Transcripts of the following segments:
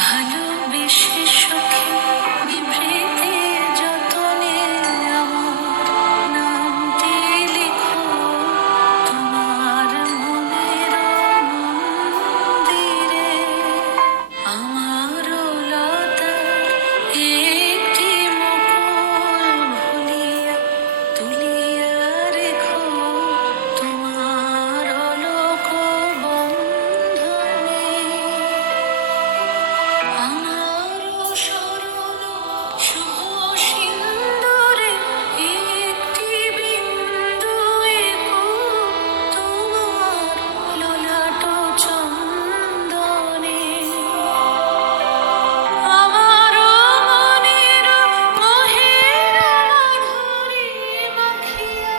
ভালোবেসে সখী নিভৃতে যতনে আমার নামটি লিখো তোমার মনের মন্দিরে। আমার লতার একটি মুকুল ভুলিয়া তুলিয়া রেখো তোমার অলোক বন্ধনে। আমার স্মরণ শুভ সিন্দুরে একটি বিন্দু এঁকো তোমার ললাট চন্দনে। আমার মনের মহের মাধুরী মাখিয়া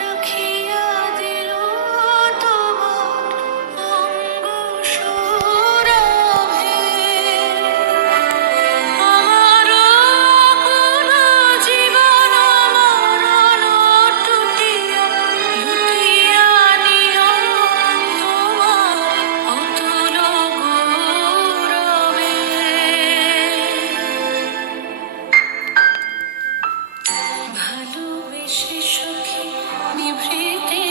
রাখিয়া দিও তোমার অঙ্গ সৌরভে। আমার কোন জীবন মরণ টুটিয়া লুটিয়া নিও তোমার অতুল গৌরবে। ভালোবেসে সখী নিভৃতে